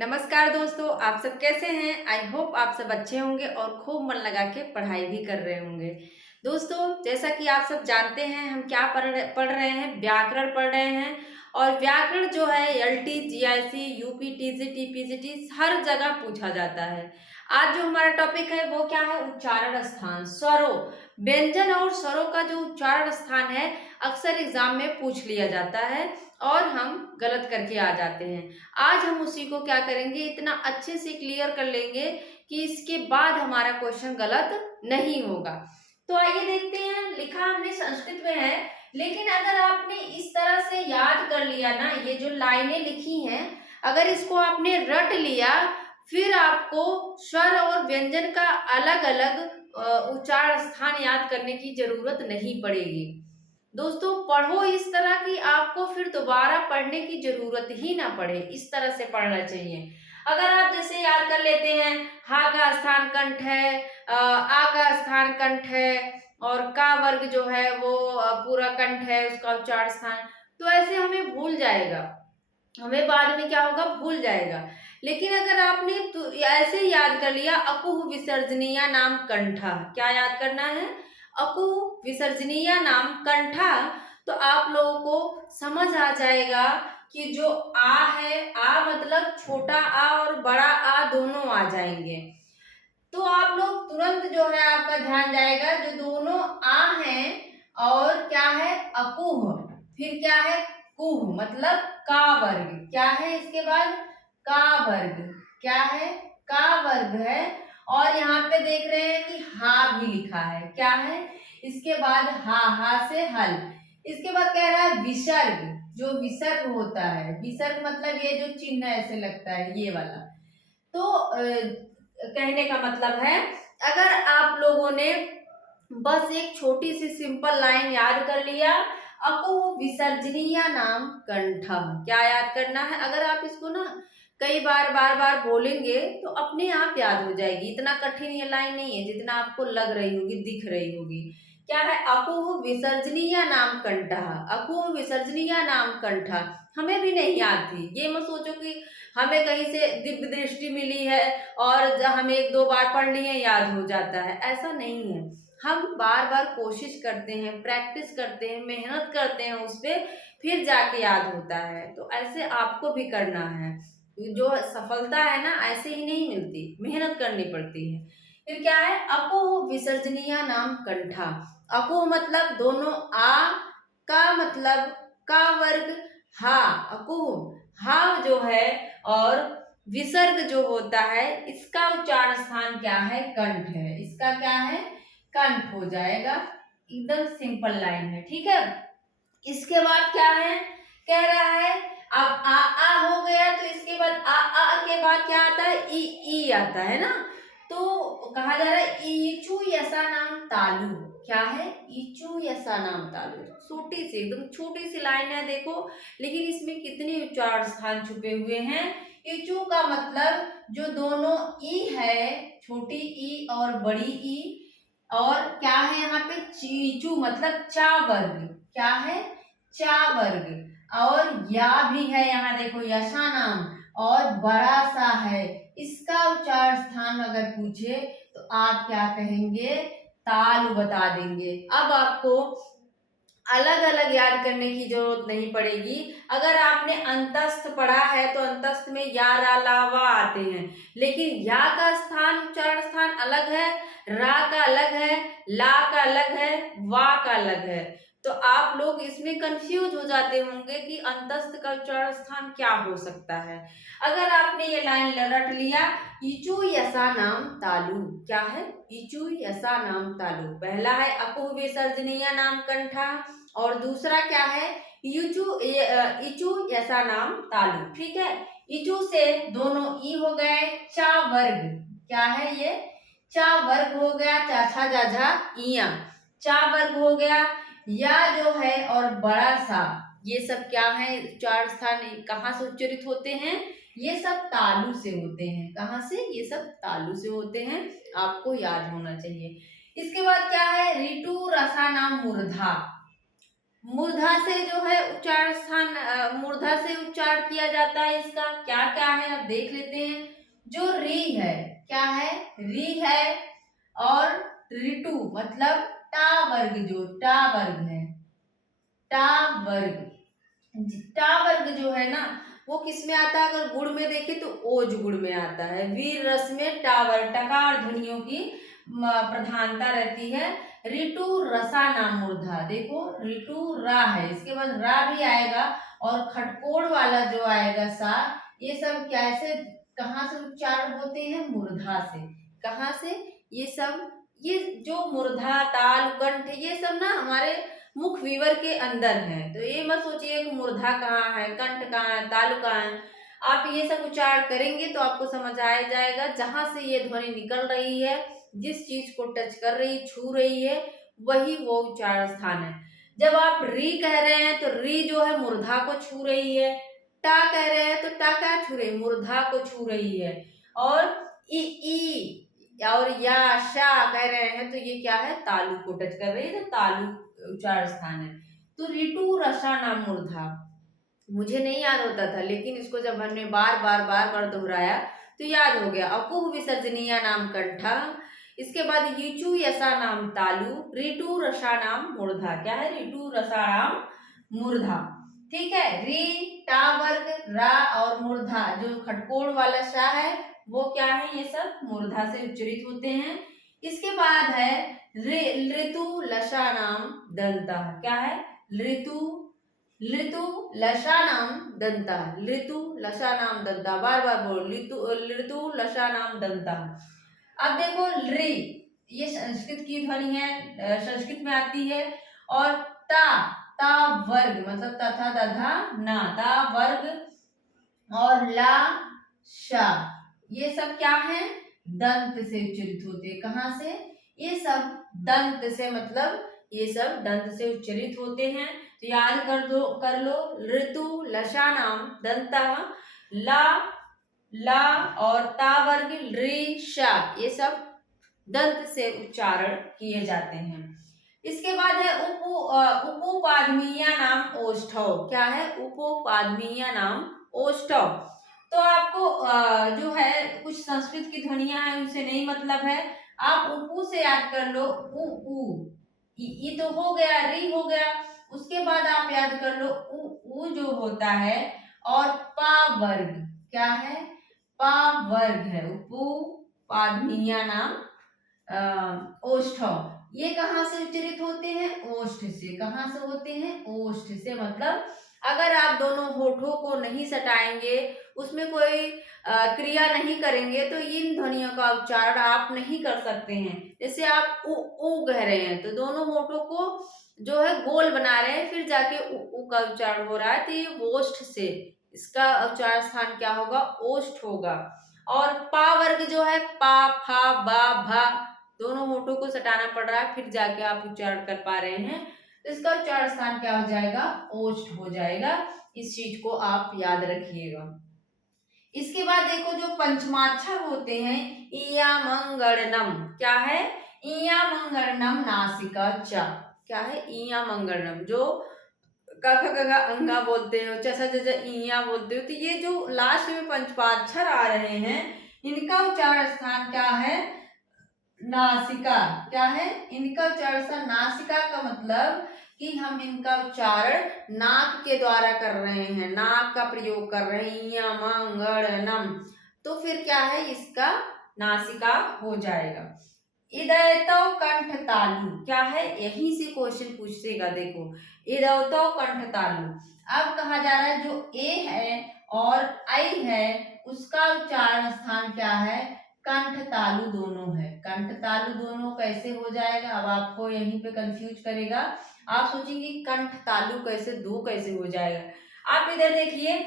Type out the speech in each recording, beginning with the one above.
नमस्कार दोस्तों, आप सब कैसे हैं। आई होप आप सब अच्छे होंगे और खूब मन लगा के पढ़ाई भी कर रहे होंगे। दोस्तों, जैसा कि आप सब जानते हैं, हम क्या पढ़ रहे हैं, व्याकरण पढ़ रहे हैं। और व्याकरण जो है LT, GIC, UP, TGT, PGT हर जगह पूछा जाता है। आज जो हमारा टॉपिक है वो क्या है, उच्चारण स्थान, स्वरों, व्यंजन और स्वरों का जो उच्चारण स्थान है अक्सर एग्जाम में पूछ लिया जाता है और हम गलत करके आ जाते हैं। आज हम उसी को क्या करेंगे, इतना अच्छे से क्लियर कर लेंगे कि इसके बाद हमारा क्वेश्चन गलत नहीं होगा। तो आइए देखते हैं। लिखा हमने संस्कृत में है, लेकिन अगर आपने इस तरह से याद कर लिया ना, ये जो लाइनें लिखी हैं, अगर इसको आपने रट लिया, फिर आपको स्वर और व्यंजन का अलग अलग उच्चारण स्थान याद करने की जरूरत नहीं पड़ेगी। दोस्तों, पढ़ो इस तरह कि आपको फिर दोबारा पढ़ने की जरूरत ही ना पड़े, इस तरह से पढ़ना चाहिए। अगर आप जैसे याद कर लेते हैं, हा का स्थान कंठ है, आ का स्थान कंठ है, और का वर्ग जो है वो पूरा कंठ है, उसका उच्चारण स्थान, तो ऐसे हमें भूल जाएगा, हमें बाद में क्या होगा, भूल जाएगा। लेकिन अगर आपने तो ऐसे ही याद कर लिया, अकुह विसर्जनीय नाम कंठा, क्या याद करना है, अकुह विसर्जनीय नाम कंठा, तो आप लोगों को समझ आ जाएगा कि जो आ है, आ मतलब छोटा आ और बड़ा आ दोनों आ जाएंगे। तो आप लोग तुरंत जो है आपका ध्यान जाएगा, जो दोनों आ हैं और क्या है, अकुह, फिर क्या है, कुह, मतलब का वर्ग, क्या है इसके बाद, का वर्ग, क्या है, का वर्ग है। और यहाँ पे देख रहे हैं कि हा भी लिखा है, क्या है, इसके बाद हा से हल। इसके बाद कह रहा है विसर्ग, जो विसर्ग होता है, विसर्ग मतलब ये जो चिन्ह ऐसे लगता है, ये वाला। तो कहने का मतलब है, अगर आप लोगों ने बस एक छोटी सी सिंपल लाइन याद कर लिया, अको विसर्जनीय नाम कंठ, क्या याद करना है, अगर आप इसको ना कई बार बार बार बोलेंगे तो अपने आप याद हो जाएगी। इतना कठिन ये लाइन नहीं है जितना आपको लग रही होगी, दिख रही होगी। क्या है, अकुह विसर्जनीय नाम कंठ, अकुह विसर्जनीय नाम कंठ, हमें भी नहीं याद थी। ये मत सोचो कि हमें कहीं से दिव्य दृष्टि मिली है और हम एक दो बार पढ़ लिए याद हो जाता है, ऐसा नहीं है। हम बार बार कोशिश करते हैं, प्रैक्टिस करते हैं, मेहनत करते हैं उस पर, फिर जाके याद होता है। तो ऐसे आपको भी करना है। जो सफलता है ना, ऐसे ही नहीं मिलती, मेहनत करनी पड़ती है। फिर क्या है, अको विसर्जनीय नाम कंठा, अको मतलब दोनों आ, का मतलब का वर्ग, हा, अको, हा जो है, और विसर्ग जो होता है, इसका उच्चारण स्थान क्या है, कंठ है। इसका क्या है, कंठ हो जाएगा। एकदम सिंपल लाइन है, ठीक है। इसके बाद क्या है, कह रहा है, अब आ हो गया, तो इसके बाद आ के बाद क्या आता है, ई आता है ना। तो कहा जा रहा है ईचू यसा नाम तालु, क्या है, ईचू यसा नाम तालु। छोटी सी, एकदम छोटी सी लाइन है, देखो, लेकिन इसमें कितने उच्चारण स्थान छुपे हुए हैं। ईचू का मतलब जो दोनों ई है, छोटी ई और बड़ी ई, और क्या है यहाँ पे, चीचू मतलब चा वर्ग, क्या है, चा वर्ग, और या भी है यहाँ, देखो यशा नाम, और बड़ा सा है। इसका उच्चारण स्थान अगर पूछे तो आप क्या कहेंगे, तालु बता देंगे। अब आपको अलग अलग याद करने की जरूरत नहीं पड़ेगी। अगर आपने अंतस्थ पढ़ा है तो अंतस्थ में या रा ला वा आते हैं, लेकिन या का स्थान, उच्चारण स्थान अलग है, रा का अलग है, ला का अलग है, वा का अलग है। तो आप लोग इसमें कंफ्यूज हो जाते होंगे कि अंतस्थ का उच्चारण स्थान क्या हो सकता है। अगर आपने ये लाइन रट लिया, इचू यसा नाम तालु, क्या है, इचू यसा नाम तालु, पहला है अकुह विसर्जनीय नाम कंठा, और दूसरा क्या है, इचू ऐसा नाम तालु, ठीक है। इचू से दोनों ई हो गए, चा वर्ग, क्या है ये, चा वर्ग हो गया, चाछा जाझा इया, चा वर्ग हो गया। या जो है और बड़ा सा, ये सब क्या है, उच्चारण स्थान कहाँ से उच्चरित होते हैं, ये सब तालु से होते हैं। कहाँ से, ये सब तालु से होते हैं, आपको याद होना चाहिए। इसके बाद क्या है, ऋतु रसा नाम मूर्धा, मूर्धा से जो है उच्चारण स्थान, मूर्धा से उच्चारण किया जाता है। इसका क्या क्या है अब देख लेते हैं। जो री है, क्या है, री है। और ऋतु मतलब टा वर्ग, जो टा वर्ग है, टा वर्ग, टा वर्ग जो है ना वो किस में आता है, अगर गुण में देखे तो ओज गुण में आता है। वीर रस में टावर टकार ध्वनियों की प्रधानता रहती है। ऋतु रसा नाम मूर्धा, देखो ऋतु रा है, इसके बाद रा भी आएगा और खटकोड़ वाला जो आएगा सा, ये सब कैसे कहाँ से उच्चारण होते हैं, मूर्धा से। कहाँ से, ये सब, ये जो मूर्धा ताल कंठ ये सब ना हमारे मुख विवर के अंदर है। तो ये मत सोचिए कि मूर्धा कहाँ है, कंठ कहाँ है, तालु कहाँ है। आप ये सब उच्चारण करेंगे तो आपको समझ आ जाएगा जहां से ये ध्वनि निकल रही है, जिस चीज को टच कर रही, छू रही है, वही वो उच्चारण स्थान है। जब आप री कह रहे हैं तो री जो है मूर्धा को छू रही है। टा कह रहे हैं तो टा क्या छू रही है, मूर्धा को छू रही है। और ई और या शा कह रहे हैं तो ये क्या है, तालु को टच कर रही है, तो तालु उच्चारण स्थान है। तो ऋतु रसा नाम मूर्धा, मुझे नहीं याद होता था, लेकिन इसको जब हमने बार बार दोहराया तो याद हो गया। अकुह विसर्जनीय नाम कंठा, इसके बाद यीचु यसा नाम तालु, ऋतु रसा नाम मूर्धा। क्या है, ऋतु रसा नाम मूर्धा। ठीक है, री टा वर्ग रा और मूर्धा, जो खटकोड़ वाला शा है वो क्या है, ये सब मूर्धा से उच्चरित होते हैं। इसके बाद है ऋतु लशा नाम दंता। क्या है, ऋतु, ऋतु लशा नाम दंता, ऋतु लशा नाम दंता, बार बार बोल, ऋतु ऋतु लशा नाम दंता। अब देखो रि, ये संस्कृत की ध्वनि है, संस्कृत में आती है। और ता, ता वर्ग मतलब तथा दधा ना, ता वर्ग। और ला शा, ये सब क्या है, दंत से उच्चरित होते हैं। कहाँ से, ये सब दंत से, मतलब ये सब दंत से उच्चरित होते हैं। तो याद कर लो, ऋतु लशा नाम दंता, ला, ला और ता वर्ग रि शा, ये सब दंत से उच्चारण किए जाते हैं। इसके बाद है उपोपाद्मीय नाम ओष्ठव। क्या है, उपोपाद्मीय नाम ओष्ठव। तो आपको जो है कुछ संस्कृत की ध्वनियां हैं उनसे नहीं मतलब है, आप उपू से याद कर लो। उ ई तो हो गया, री हो गया। उसके बाद आप याद कर लो उ जो होता है, और पा वर्ग, क्या है, पा वर्ग है, उपू पाद्मीय नाम ओष्ठव। ये कहाँ से उच्चरित होते हैं, ओष्ठ से। कहाँ से होते हैं, ओष्ठ से। मतलब अगर आप दोनों होठों को नहीं सटाएंगे, उसमें कोई क्रिया नहीं करेंगे, तो इन ध्वनियों का उच्चारण आप नहीं कर सकते हैं। जैसे आप उ कह रहे हैं तो दोनों होठों को जो है गोल बना रहे हैं, फिर जाके उ का उच्चारण हो रहा है, तो ये ओष्ठ से, इसका उच्चारण स्थान क्या होगा, ओष्ठ होगा। और पा वर्ग जो है, पा फा बा भा, दोनों होठों को सटाना पड़ रहा है, फिर जाके आप उच्चारण कर पा रहे हैं, तो इसका उच्चारण स्थान क्या हो जाएगा, ओष्ठ हो जाएगा। इस चीज को आप याद रखिएगा। इसके बाद देखो जो पंचमाक्षर होते हैं, इया मंगलनम, क्या है, इया मंगलनम नासिका च। क्या है, इया मंगलनम, जो कख गघ अंगा बोलते हो, चसा जजा इया बोलते हो, तो ये जो लास्ट में पंचमाक्षर आ रहे हैं, इनका उच्चारण स्थान क्या है, नासिका। क्या है, इनका उच्चारण स्थान नासिका का मतलब कि हम इनका उच्चारण नाक के द्वारा कर रहे हैं, नाक का प्रयोग कर रहे हैं, यमंगणम, तो फिर क्या है, इसका नासिका हो जाएगा। इदयतो कंठ तालु, क्या है, यहीं से क्वेश्चन पूछेगा। देखो इदयतो कंठ तालु, अब कहा जा रहा है जो ए है और आई है उसका उच्चारण स्थान क्या है, कंठ तालु दोनों है। कंठ तालु दोनों कैसे हो जाएगा, अब आपको यहीं पे कंफ्यूज करेगा। आप सोचेंगे कंठ तालु कैसे, दो कैसे हो जाएगा। आप इधर देखिए,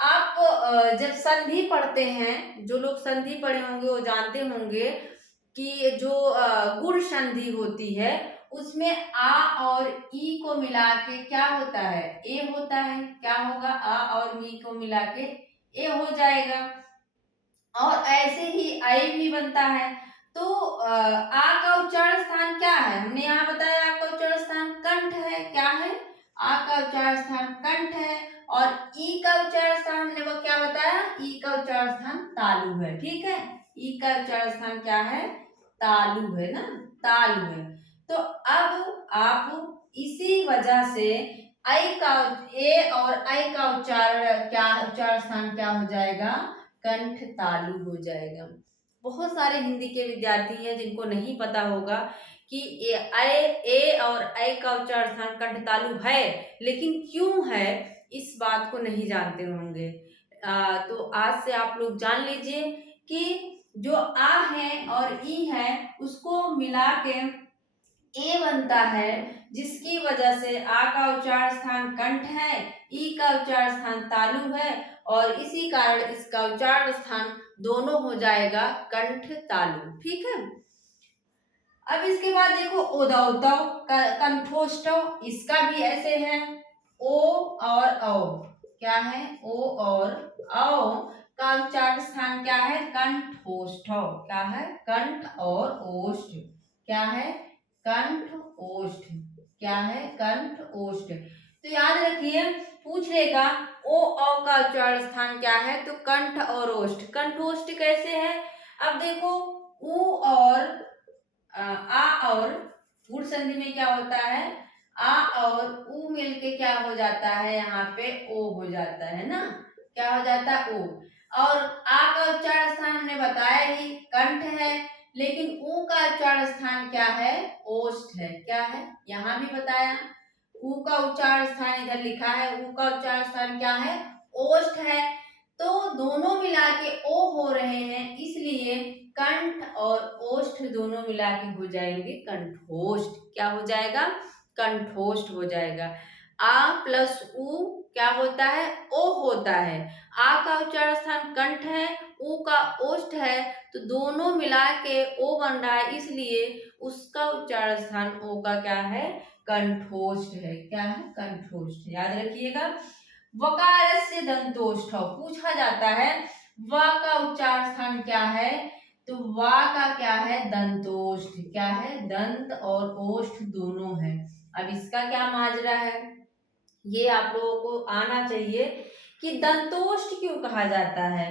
आप जब संधि पढ़ते हैं, जो लोग संधि पढ़े होंगे वो जानते होंगे कि जो गुण संधि होती है उसमें आ और ई को मिला के क्या होता है, ए होता है। क्या होगा, आ और मी को मिला के ए हो जाएगा। और ऐसे ही आई भी बनता है। तो आ का उच्चारण स्थान क्या है, हमने यहाँ बताया, आ का उच्चारण स्थान कंठ है। क्या है, आ का उच्चारण स्थान कंठ है और ई का उच्चारण स्थान हमने वो क्या बताया, ई का उच्चारण स्थान तालु है। ठीक है, ई का उच्चारण स्थान क्या है, तालु है ना, तालु है। तो अब आप इसी वजह से आई का ए और आई का उच्चारण क्या, उच्चारण स्थान क्या हो जाएगा, कंठ तालु हो जाएगा। बहुत सारे हिंदी के विद्यार्थी हैं जिनको नहीं पता होगा कि ए और आई का उच्चारण स्थान कंठ तालु है, लेकिन क्यों है इस बात को नहीं जानते होंगे। तो आज से आप लोग जान लीजिए कि जो आ है और ई है उसको मिला के ए बनता है, जिसकी वजह से आ का उच्चारण स्थान कंठ है, ई का उच्चारण स्थान तालु है और इसी कारण इसका उच्चारण स्थान दोनों हो जाएगा कंठ तालु। ठीक है, अब इसके बाद देखो ओदौतव कंठोष्टव, इसका भी ऐसे है, ओ और औ क्या है, ओ और औ का उच्चारण स्थान क्या है, कंठोष्ठव। क्या है, कंठ और ओष्ठ, क्या है, कंठ ओष्ठ, क्या है, कंठ ओष्ठ। तो याद रखिए, पूछ लेगा ओ औ का उच्चारण स्थान क्या है, तो कंठ और ओष्ठ। कंठोष्ठ कैसे है, अब देखो ऊ और आ और गुण संधि में क्या होता है, आ और ऊ मिलके क्या हो जाता है, यहाँ पे ओ हो जाता है ना, क्या हो जाता है, ओ। और आ का उच्चारण स्थान हमने बताया ही कंठ है, लेकिन ऊ का उच्चारण स्थान क्या है, ओष्ठ है। क्या है, यहाँ भी बताया ऊ का उच्चारण स्थान इधर लिखा है, ऊ का उच्चारण स्थान क्या है, ओष्ठ है। तो दोनों मिला के ओ हो रहे हैं, इसलिए कंठ और ओष्ठ दोनों मिला के हो जाएंगे कंठोष्ठ। क्या हो जाएगा, कंठोष्ठ हो जाएगा। आ प्लस उ क्या होता है, ओ होता है। आ का उच्चारण स्थान कंठ है, उ का ओष्ठ है, तो दोनों मिला के ओ बन रहा है, इसलिए उसका उच्चारण स्थान ओ का क्या है, कंठोष्ठ है। क्या है, कंठोष्ठ। याद रखिएगा। वकारस्य दंतोष्ठ पूछा जाता है, व का उच्चारण स्थान क्या है, तो वा का क्या है, दंतोष्ठ। क्या है, दंत और ओष्ठ दोनों है। अब इसका क्या माजरा है, ये आप लोगों को आना चाहिए कि दंतोष्ठ क्यों कहा जाता है।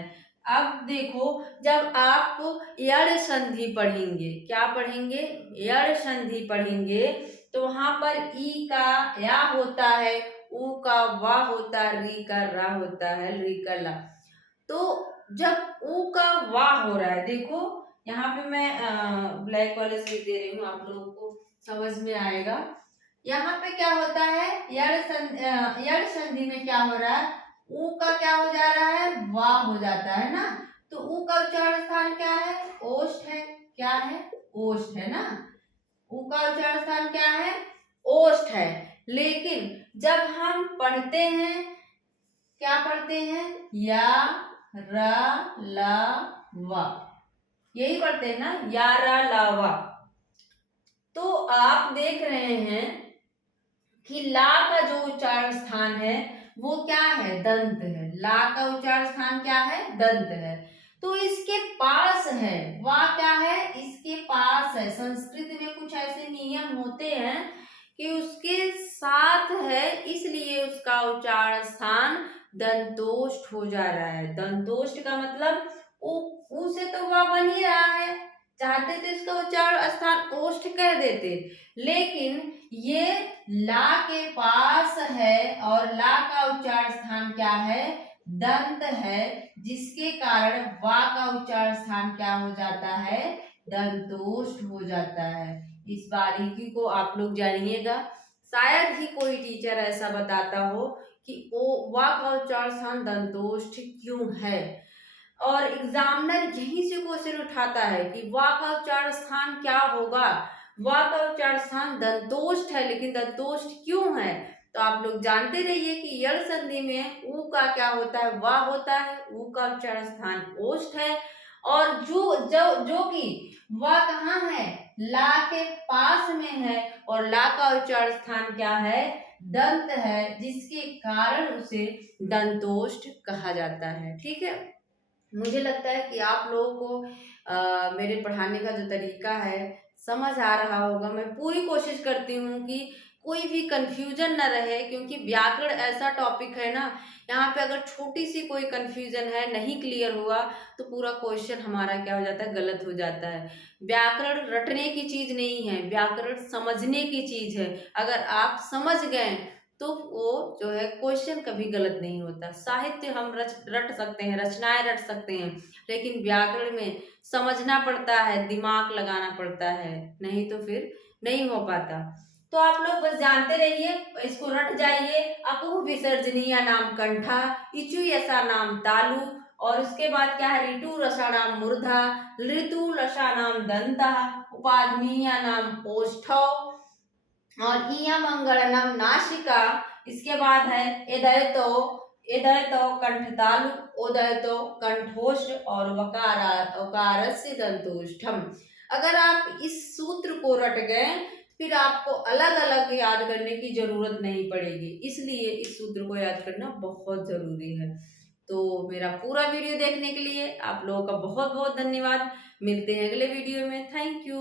अब देखो, जब आप यड़ संधि पढ़ेंगे, क्या पढ़ेंगे, यड़ संधि पढ़ेंगे, तो वहां पर ई का या होता है, ऊ का वा होता है, री का रा होता है, री का ला। तो जब ऊ का वा हो रहा है, देखो यहाँ पे मैं ब्लैक वाले से दे रही हूँ, आप लोगों को समझ में आएगा। यहाँ पे क्या होता है, यड़ संधि में क्या हो रहा है, ऊ का क्या हो जा रहा है, वा हो जाता है ना। तो ऊ का उच्चारण स्थान क्या है, ओष्ठ है। क्या है, ओष्ठ है ना। ऊ का उच्चारण स्थान क्या है, ओष्ठ है। लेकिन जब हम पढ़ते हैं, क्या पढ़ते हैं, या रा ला वा, यही पढ़ते हैं ना, या रा ला वा। तो आप देख रहे हैं कि ला का जो उच्चारण स्थान है वो क्या है, दंत है। ला का उच्चारण स्थान क्या है, दंत है। तो इसके पास है, वा क्या है, इसके पास है। संस्कृत में कुछ ऐसे नियम होते हैं कि उसके साथ है, इसलिए उसका उच्चारण स्थान दंतोष्ठ हो जा रहा है। दंतोष्ठ का मतलब ऊ से तो वा बन ही रहा है, चाहते तो इसका उच्चारण स्थान ओष्ठ कह देते, लेकिन ये ला के पास है और ला का उच्चारण स्थान क्या है, दंत है, जिसके कारण वा का उच्चारण स्थान क्या हो जाता है, दंतोष्ठ हो जाता है। इस बारीकी को आप लोग जानिएगा। शायद ही कोई टीचर ऐसा बताता हो कि ओ वा का उच्चारण स्थान दंतोष्ठ क्यों है, और एग्जामिनर यहीं से क्वेश्चन उठाता है कि वा का उच्चारण स्थान क्या होगा। वा का उच्चारण स्थान दंतोष्ठ है, लेकिन दंतोष्ठ क्यों है, तो आप लोग जानते रहिए कि यड़ संधि में ऊ का क्या होता है, वा होता है, ऊ का उच्चारण स्थान ओष्ठ है, और जो कि वा कहाँ है, ला के पास में है, और ला का उच्चारण स्थान क्या है, दंत है, जिसके कारण उसे दंतोष्ठ कहा जाता है। ठीक है, मुझे लगता है कि आप लोगों को मेरे पढ़ाने का जो तरीका है समझ आ रहा होगा। मैं पूरी कोशिश करती हूँ कि कोई भी कंफ्यूजन ना रहे, क्योंकि व्याकरण ऐसा टॉपिक है ना, यहाँ पे अगर छोटी सी कोई कंफ्यूजन है, नहीं क्लियर हुआ, तो पूरा क्वेश्चन हमारा क्या हो जाता है, गलत हो जाता है। व्याकरण रटने की चीज नहीं है, व्याकरण समझने की चीज है। अगर आप समझ गए तो वो जो है क्वेश्चन कभी गलत नहीं होता। साहित्य हम रट सकते हैं, रचनाएं रट सकते हैं, लेकिन व्याकरण में समझना पड़ता है, दिमाग लगाना पड़ता है, नहीं तो फिर नहीं हो पाता। तो आप लोग बस जानते रहिए, इसको रट जाइए। अकुह विसर्जनीय नाम कंठा, इचु यसा नाम तालु, और उसके बाद क्या है, ऋतु रसा नाम मूर्धा, ऋतु लसा नाम दंता, उपाधमीय नाम ओष्ठव, और ईया मंगलनम नासिका। इसके बाद है एदयतो, एदयतो कंठतालु, उदयतो कंठोष्ठ, और वकारा वकारस्य दंतोष्ठम। अगर आप इस सूत्र को रट गए, फिर आपको अलग अलग याद करने की जरूरत नहीं पड़ेगी, इसलिए इस सूत्र को याद करना बहुत जरूरी है। तो मेरा पूरा वीडियो देखने के लिए आप लोगों का बहुत बहुत धन्यवाद। मिलते हैं अगले वीडियो में। Thank you.